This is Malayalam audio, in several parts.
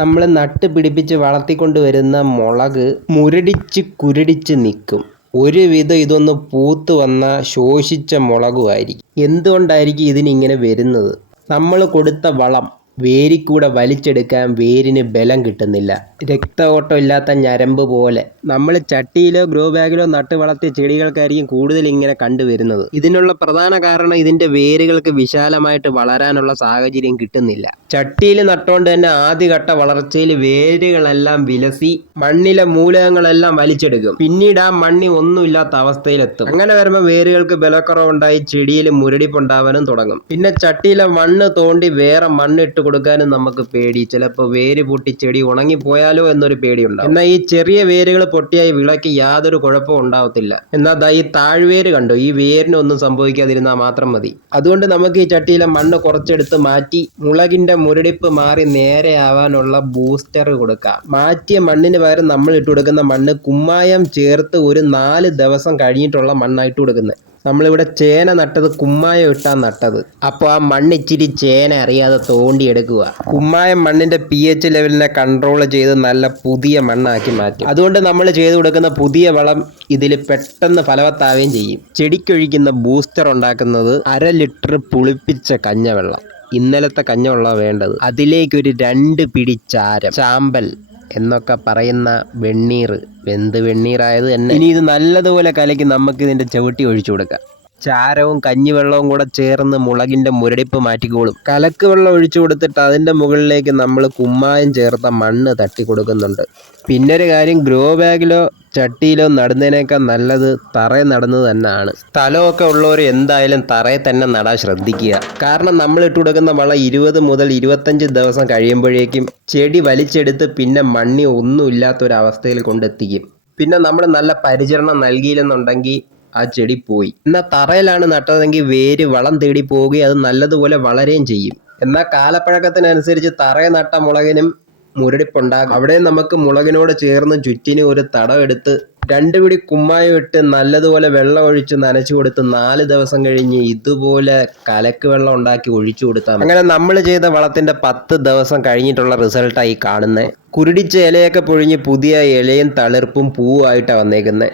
നമ്മൾ നട്ട് പിടിപ്പിച്ച് വളർത്തിക്കൊണ്ട് വരുന്ന മുളക് മുരടിച്ച് കുരടിച്ച് നിൽക്കും. ഒരുവിധം ഇതൊന്ന് പൂത്ത് വന്ന ശോഷിച്ച മുളകുമായിരിക്കും. എന്തുകൊണ്ടായിരിക്കും ഇതിനിങ്ങനെ വരുന്നത്? നമ്മൾ കൊടുത്ത വളം വേരിക്കൂടെ വലിച്ചെടുക്കാൻ വേരിന് ബലം കിട്ടുന്നില്ല. രക്തഓട്ടം ഇല്ലാത്ത ഞരമ്പ് പോലെ. നമ്മൾ ചട്ടിയിലോ ഗ്രോ ബാഗിലോ നട്ട് വളർത്തിയ ചെടികൾക്കായിരിക്കും കൂടുതൽ ഇങ്ങനെ കണ്ടുവരുന്നത്. ഇതിനുള്ള പ്രധാന കാരണം ഇതിന്റെ വേരുകൾക്ക് വിശാലമായിട്ട് വളരാനുള്ള സാഹചര്യം കിട്ടുന്നില്ല. ചട്ടിയിൽ നട്ടുകൊണ്ട് തന്നെ ആദ്യഘട്ട വളർച്ചയിൽ വേരുകളെല്ലാം വിലസി മണ്ണിലെ മൂലകങ്ങളെല്ലാം വലിച്ചെടുക്കും. പിന്നീട് ആ മണ്ണി ഒന്നുമില്ലാത്ത അവസ്ഥയിലെത്തും. അങ്ങനെ വരുമ്പോൾ വേരുകൾക്ക് ബലക്കുറവുണ്ടായി ചെടിയിൽ മുരടിപ്പുണ്ടാവാനും തുടങ്ങും. പിന്നെ ചട്ടിയിലെ മണ്ണ് തോണ്ടി വേറെ മണ്ണ് ഇട്ട് കൊടുക്കാനും നമുക്ക് പേടി. ചിലപ്പോൾ വേര് പൊട്ടി ചെടി ഉണങ്ങിപ്പോയാലോ എന്നൊരു പേടിയുണ്ടാവും. എന്നാൽ ഈ ചെറിയ വേരുകൾ പൊട്ടിയായി വിളയ്ക്ക് യാതൊരു കുഴപ്പവും ഉണ്ടാവത്തില്ല. എന്നാൽ ദാ ഈ താഴ്വേര് കണ്ടോ? ഈ വേരിനൊന്നും സംഭവിക്കാതിരുന്നാൽ മാത്രം മതി. അതുകൊണ്ട് നമുക്ക് ഈ ചട്ടിയിലെ മണ്ണ് കുറച്ചെടുത്ത് മാറ്റി മുളകിന്റെ മുരടിപ്പ് മാറി നേരെയാവാനുള്ള ബൂസ്റ്റർ കൊടുക്കാം. മാറ്റിയ മണ്ണിന് പകരം നമ്മൾ ഇട്ട് കൊടുക്കുന്ന മണ്ണ് കുമ്മായം ചേർത്ത് ഒരു നാല് ദിവസം കഴിഞ്ഞിട്ടുള്ള മണ്ണായിട്ട് കൊടുക്കുന്നത്. നമ്മളിവിടെ ചേന നട്ടത് കുമ്മായം ഇട്ടാ നട്ടത്. അപ്പോൾ ആ മണ്ണ് ഇച്ചിരി ചേന അറിയാതെ തോണ്ടിയെടുക്കുക കുമ്മായം മണ്ണിന്റെ പി എച്ച് ലെവലിനെ കൺട്രോൾ ചെയ്ത് നല്ല പുതിയ മണ്ണാക്കി മാറ്റും. അതുകൊണ്ട് നമ്മൾ ചെയ്തു കൊടുക്കുന്ന പുതിയ വളം ഇതിൽ പെട്ടെന്ന് ഫലവത്താവുകയും ചെയ്യും. ചെടിക്കൊഴിക്കുന്ന ബൂസ്റ്റർ ഉണ്ടാക്കുന്നത് അര ലിറ്റർ പുളിപ്പിച്ച കഞ്ഞവെള്ളം. ഇന്നലത്തെ കഞ്ഞവെള്ളം വേണ്ടത്. അതിലേക്കൊരു രണ്ട് പിടി ചാരം ചാമ്പൽ എന്നൊക്കെ പറയുന്ന വെണ്ണീർ. വെന്ത് വെണ്ണീറായത് തന്നെ. ഇനി ഇത് നല്ലതുപോലെ കലക്കി നമുക്ക് ഇതിന്റെ ചവിട്ടി ഒഴിച്ചു കൊടുക്കാം. ചാരവും കഞ്ഞിവെള്ളവും കൂടെ ചേർന്ന് മുളകിന്റെ മുരടിപ്പ് മാറ്റിക്കോളും. കലക്ക് വെള്ളം ഒഴിച്ചു കൊടുത്തിട്ട് അതിന്റെ മുകളിലേക്ക് നമ്മൾ കുമ്മായം ചേർത്ത മണ്ണ് തട്ടി കൊടുക്കുന്നുണ്ട് പിന്നെ ഒരു കാര്യം ഗ്രോ ബാഗിലോ ചട്ടിയിലോ നടുന്നതിനേക്കാൾ നല്ലത് തറയിൽ നടുന്നത് തന്നെയാണ്. സ്ഥലമൊക്കെ ഉള്ളവർ എന്തായാലും തറയിൽ തന്നെ നടാൻ ശ്രദ്ധിക്കുക. കാരണം നമ്മൾ ഇട്ട് കൊടുക്കുന്ന വളം ഇരുപത് മുതൽ ഇരുപത്തഞ്ച് ദിവസം കഴിയുമ്പോഴേക്കും ചെടി വലിച്ചെടുത്ത് പിന്നെ മണ്ണി ഒന്നുമില്ലാത്തൊരവസ്ഥയിൽ കൊണ്ടെത്തിക്കും. പിന്നെ നമ്മൾ നല്ല പരിചരണം നൽകിയില്ലെന്നുണ്ടെങ്കിൽ ആ ചെടി പോയി. എന്നാൽ തറയിലാണ് നട്ടതെങ്കിൽ വേര് വളം തേടി പോവുകയും അത് നല്ലതുപോലെ വളരുകയും ചെയ്യും. എന്നാൽ കാലപ്പഴക്കത്തിനനുസരിച്ച് തറയെ നട്ട മുളകിനും മുരടിപ്പുണ്ടാകും. അവിടെ നമുക്ക് മുളകിനോട് ചേർന്ന് ചുറ്റിന് ഒരു തടം എടുത്ത് രണ്ട് പിടി കുമ്മായം ഇട്ട് നല്ലതുപോലെ വെള്ളം ഒഴിച്ച് നനച്ചു കൊടുത്ത് നാല് ദിവസം കഴിഞ്ഞ് ഇതുപോലെ കലക്ക് വെള്ളം ഉണ്ടാക്കി ഒഴിച്ചു കൊടുത്താൽ അങ്ങനെ നമ്മൾ ചെയ്ത വളത്തിന്റെ പത്ത് ദിവസം കഴിഞ്ഞിട്ടുള്ള റിസൾട്ടായി കാണുന്നത് കുരുടിച്ച ഇലയൊക്കെ പൊഴിഞ്ഞ് പുതിയ ഇലയും തളിർപ്പും പൂവായിട്ടാണ് വന്നേക്കുന്നത്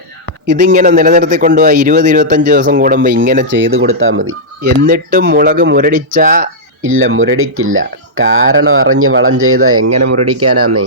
ഇതിങ്ങനെ നിലനിർത്തി കൊണ്ടുപോയി ഇരുപത് ഇരുപത്തഞ്ച് ദിവസം കൂടുമ്പോൾ ഇങ്ങനെ ചെയ്തു കൊടുത്താൽ മതി. എന്നിട്ടും മുളക് മുരടിച്ചാ ഇല്ല മുരടിക്കില്ല. കാരണം അറിഞ്ഞ് വളം ചെയ്ത എങ്ങനെ മുരടിക്കാനാന്നേ?